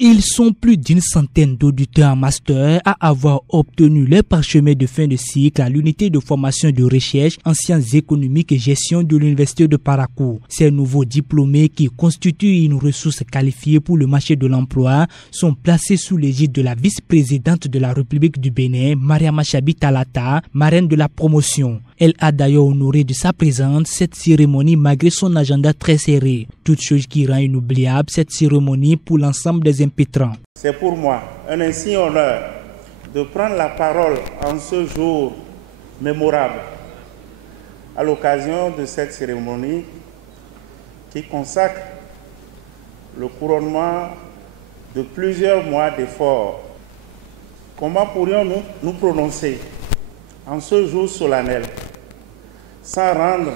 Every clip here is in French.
Ils sont plus d'une centaine d'auditeurs en master à avoir obtenu leur parchemin de fin de cycle à l'unité de formation de recherche en sciences économiques et gestion de l'université de Parakou. Ces nouveaux diplômés qui constituent une ressource qualifiée pour le marché de l'emploi sont placés sous l'égide de la vice-présidente de la République du Bénin, Mariama Chabi Talata, marraine de la promotion. Elle a d'ailleurs honoré de sa présence cette cérémonie malgré son agenda très serré. Toute chose qui rend inoubliable cette cérémonie pour l'ensemble des impétrants. C'est pour moi un insigne honneur de prendre la parole en ce jour mémorable à l'occasion de cette cérémonie qui consacre le couronnement de plusieurs mois d'efforts. Comment pourrions-nous nous prononcer en ce jour solennel sans rendre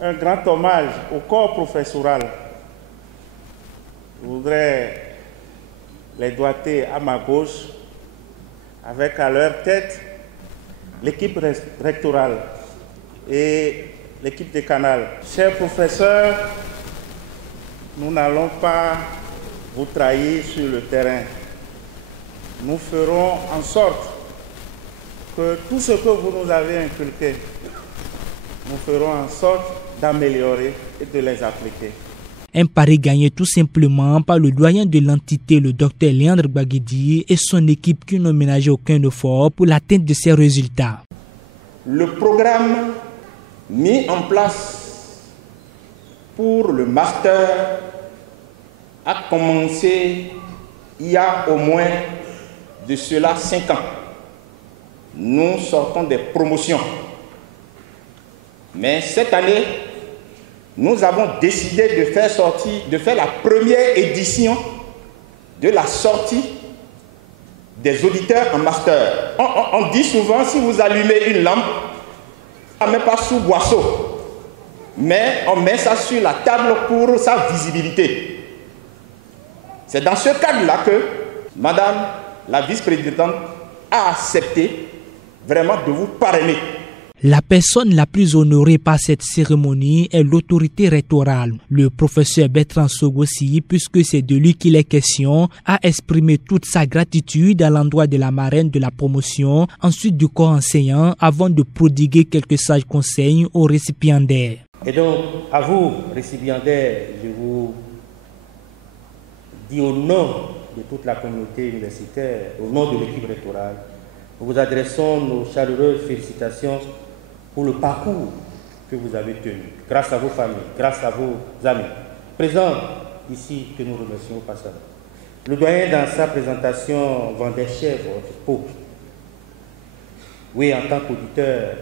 un grand hommage au corps professoral? Je voudrais les doigter à ma gauche, avec à leur tête l'équipe rectorale et l'équipe de Canal. Chers professeurs, nous n'allons pas vous trahir sur le terrain. Nous ferons en sorte que tout ce que vous nous avez inculqué, nous ferons en sorte d'améliorer et de les appliquer. Un pari gagné tout simplement par le doyen de l'entité, le docteur Léandre Baguidi, et son équipe qui n'ont ménagé aucun effort pour l'atteinte de ces résultats. Le programme mis en place pour le master a commencé il y a au moins de cela 5 ans. Nous sortons des promotions. Mais cette année, nous avons décidé de faire la première édition de la sortie des auditeurs en master. On dit souvent, si vous allumez une lampe, on ne la met pas sous boisseau, mais on met ça sur la table pour sa visibilité. C'est dans ce cadre-là que Madame la vice-présidente a accepté vraiment de vous parrainer. La personne la plus honorée par cette cérémonie est l'autorité rectorale. Le professeur Bertrand Sogossi, puisque c'est de lui qu'il est question, a exprimé toute sa gratitude à l'endroit de la marraine de la promotion, ensuite du corps enseignant, avant de prodiguer quelques sages conseils aux récipiendaires. Et donc, à vous, récipiendaires, je vous dis au nom de toute la communauté universitaire, au nom de l'équipe rectorale, nous vous adressons nos chaleureuses félicitations pour le parcours que vous avez tenu, grâce à vos familles, grâce à vos amis, présents ici, que nous remercions au passage. Le doyen, dans sa présentation, vendait cher votre peau. Oui, en tant qu'auditeur,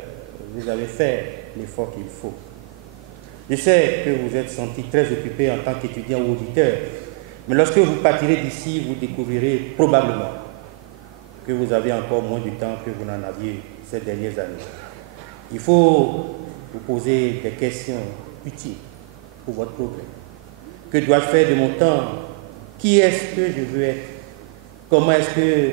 vous avez fait l'effort qu'il faut. Je sais que vous êtes senti très occupé en tant qu'étudiant ou auditeur, mais lorsque vous partirez d'ici, vous découvrirez probablement que vous avez encore moins de temps que vous n'en aviez ces dernières années. Il faut vous poser des questions utiles pour votre progrès. Que dois-je faire de mon temps? Qui est-ce que je veux être? Comment est-ce que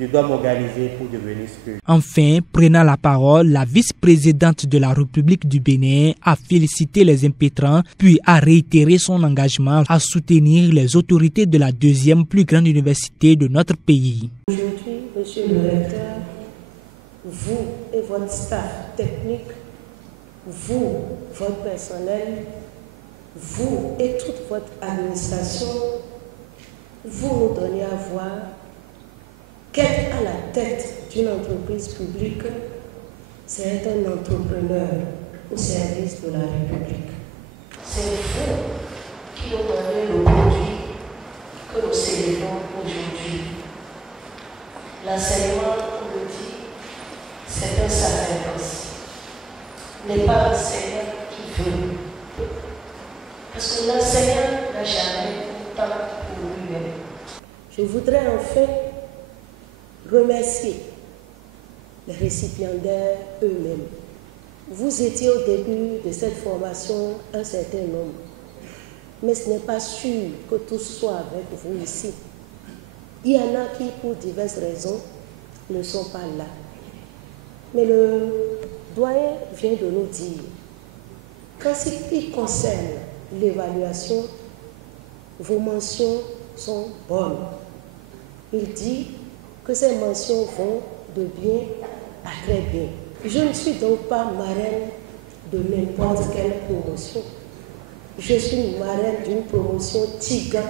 je dois m'organiser pour devenir ce que... Enfin, prenant la parole, la vice-présidente de la République du Bénin a félicité les impétrants, puis a réitéré son engagement à soutenir les autorités de la deuxième plus grande université de notre pays. Aujourd'hui, monsieur le recteur, vous et votre staff technique, vous, votre personnel, vous et toute votre administration, vous nous donnez à voir qu'être à la tête d'une entreprise publique, c'est être un entrepreneur au service de la République. C'est vous qui nous donnez le produit que nous célébrons aujourd'hui. L'enseignement, on le dit, c'est un sacerdoce. N'est pas l'enseignant qui veut. Parce que l'enseignant n'a jamais temps pour lui-même. Je voudrais enfin remercier les récipiendaires eux-mêmes. Vous étiez au début de cette formation un certain nombre, mais ce n'est pas sûr que tous soient avec vous ici. Il y en a qui, pour diverses raisons, ne sont pas là. Mais le doyen vient de nous dire qu'en ce qui concerne l'évaluation, vos mentions sont bonnes. Il dit que ces mentions vont de bien à très bien. Je ne suis donc pas marraine de n'importe quelle promotion. Je suis marraine d'une promotion TIGA.